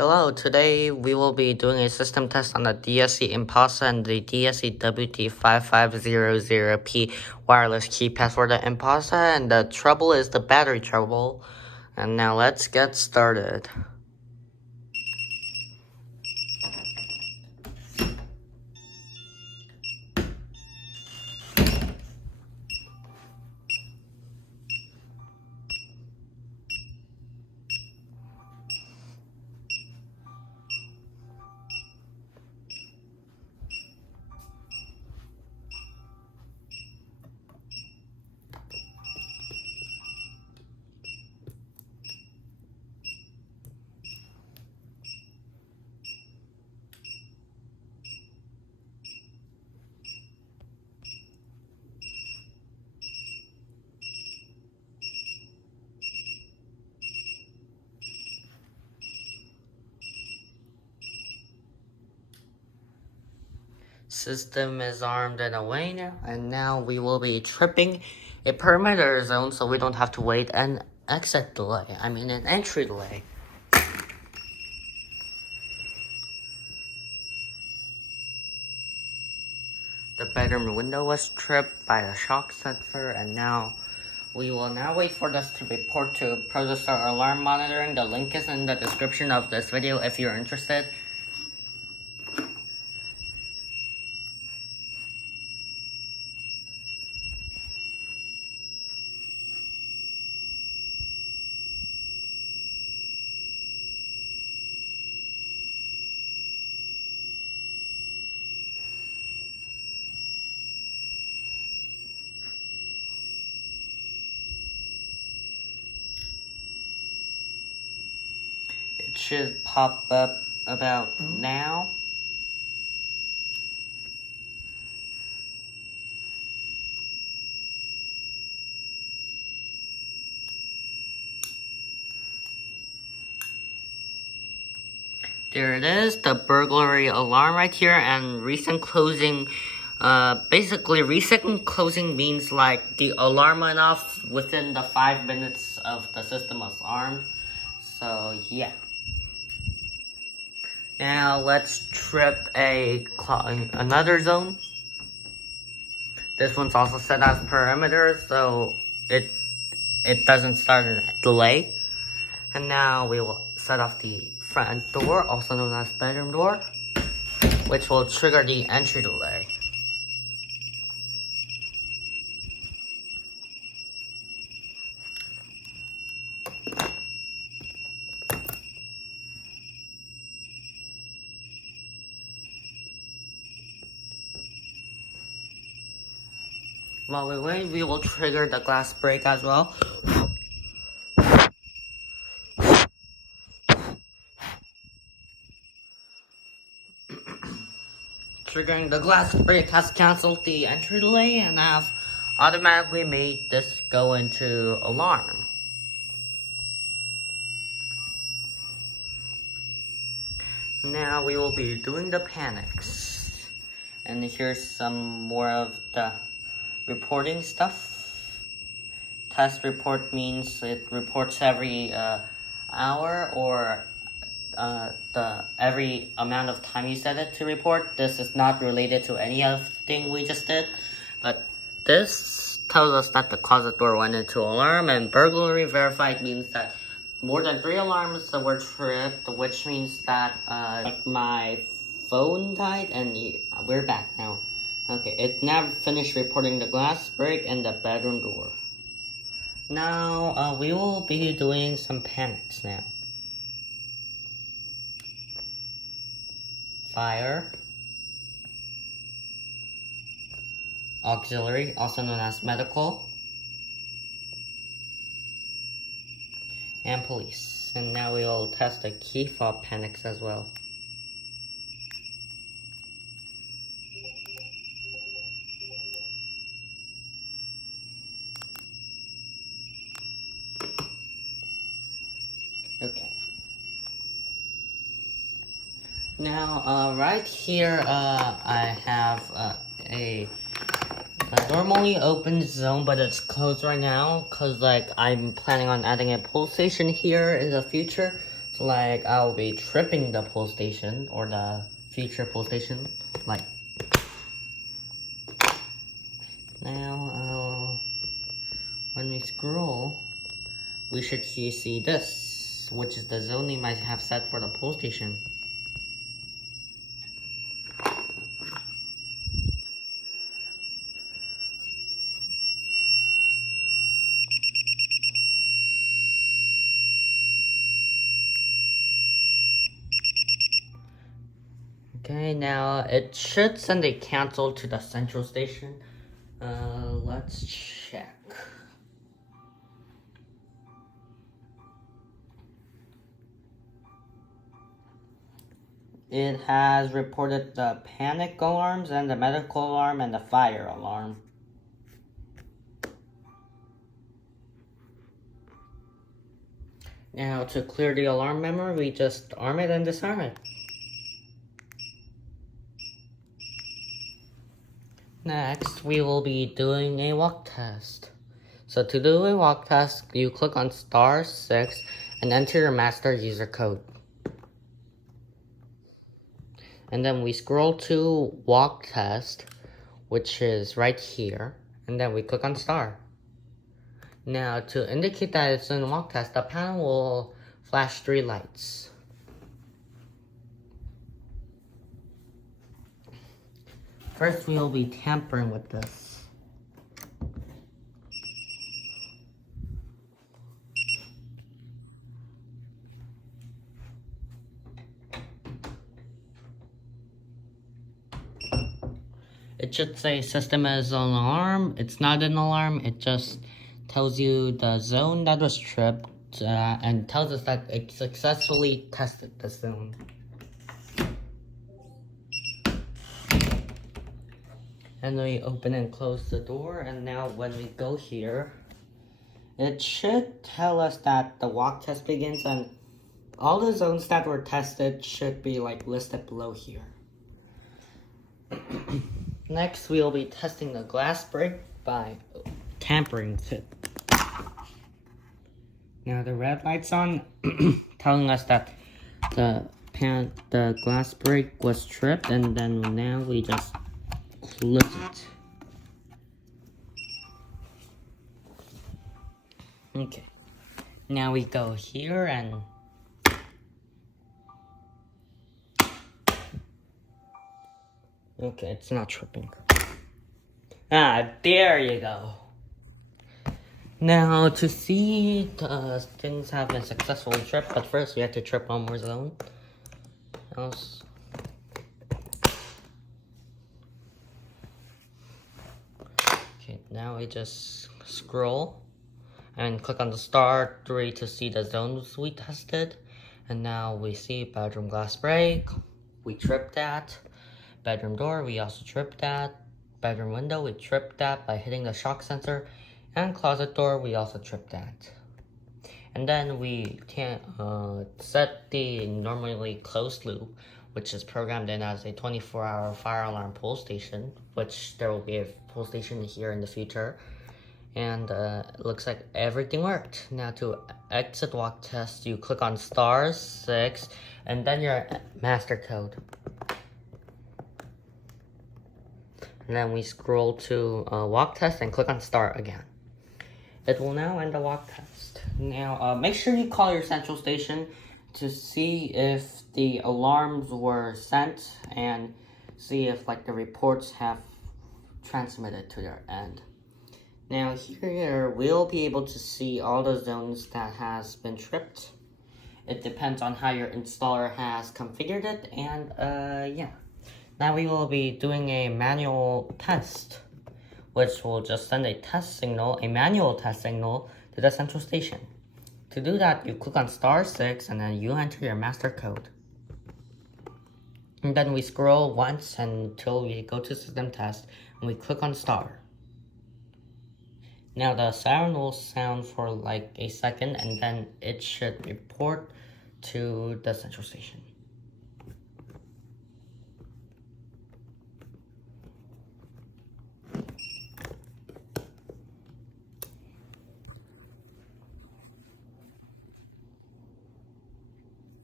Hello, today we will be doing a system test on the DSC Impassa and the DSC WT5500P wireless key password at Impassa, and the trouble is the battery trouble. And now let's get started. System is armed and away now, and now we will be tripping a perimeter zone so we don't have to wait an exit delay. An entry delay. The bedroom window was tripped by a shock sensor, and now we will now wait for this to report to Protostar Alarm Monitoring. The link is in the description of this video if you're interested. It should pop up about now. There it is, the burglary alarm right here, and recent closing. Basically, recent closing means like the alarm went off within the 5 minutes of the system was armed. So yeah. Now let's trip another zone. This one's also set as perimeter, so it doesn't start a delay. And now we will set off the front door, also known as bedroom door, which will trigger the entry delay. While we wait, we will trigger the glass break as well. Triggering the glass break has cancelled the entry delay and have automatically made this go into alarm. Now we will be doing the panics. And here's some more of the reporting stuff. Test report means it reports every hour or every amount of time you set it to report. This is not related to any of the thing we just did, but this tells us that the closet door went into alarm, and burglary verified means that more than 3 alarms were tripped, which means that like my phone died, and we're back now. Okay, it now finished reporting the glass break and the bedroom door. Now we will be doing some panics now. Fire, auxiliary, also known as medical, and police. And now we will test the key fob panics as well. Okay. Now, right here, I have a normally open zone, but it's closed right now, cause like I'm planning on adding a pull station here in the future. So like I'll be tripping the pull station or the future pull station. Like now, when we scroll, we should see this, which is the zone name I have set for the pull station. Okay, now it should send a cancel to the central station. Let's check. It has reported the panic alarms and the medical alarm and the fire alarm. Now to clear the alarm memory, we just arm it and disarm it. Next, we will be doing a walk test. So to do a walk test, you click on *6 and enter your master user code. And then we scroll to walk test, which is right here. And then we click on star. Now to indicate that it's in walk test, the panel will flash 3 lights. First, we will be tampering with this. It should say system is an alarm. It's not an alarm. It just tells you the zone that was tripped and tells us that it successfully tested the zone. And we open and close the door, and now when we go here, it should tell us that the walk test begins, and all the zones that were tested should be like listed below here. Next, we will be testing the glass break by tampering with it. Now the red light's on, telling us that the glass break was tripped, and then now we just close it. Okay. Now we go here and okay, it's not tripping. Ah, there you go. Now to see the things have been successfully tripped, but first we have to trip one more zone. Else. Okay, now we just scroll and click on the *3 to see the zones we tested. And now we see bedroom glass break, we tripped that. Bedroom door, we also tripped that. Bedroom window, we tripped that by hitting the shock sensor. And closet door, we also tripped that. And then we set the normally closed loop, which is programmed in as a 24-hour fire alarm pull station, which there will be a pull station here in the future. And it looks like everything worked. Now to exit walk test, you click on *6 and then your master code. And then we scroll to walk test and click on start again. It will now end the walk test. Now make sure you call your central station to see if the alarms were sent and see if like the reports have transmitted to their end. Now here we'll be able to see all the zones that has been tripped. It depends on how your installer has configured it, and yeah. Now we will be doing a manual test, which will just send a manual test signal to the central station. To do that, you click on *6 and then you enter your master code. And then we scroll once until we go to system test and we click on star. Now the siren will sound for like a second and then it should report to the central station.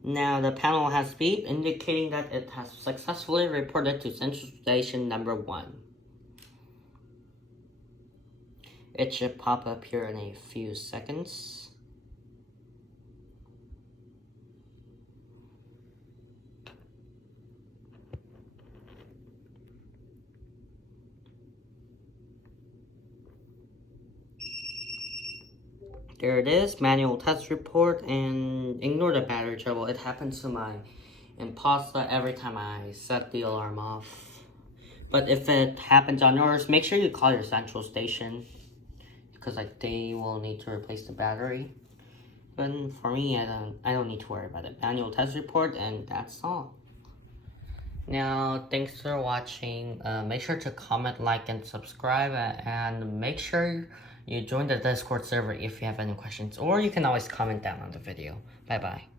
Now the panel has beep, indicating that it has successfully reported to Central Station number 1. It should pop up here in a few seconds. There it is, manual test report, and ignore the battery trouble. It happens to my Impassa every time I set the alarm off. But if it happens on yours, make sure you call your Central Station, because they will need to replace the battery. But for me, I don't need to worry about it. Manual test report, and that's all. Now, thanks for watching. Make sure to comment, like, and subscribe, and make sure you join the Discord server if you have any questions, or you can always comment down on the video. Bye bye.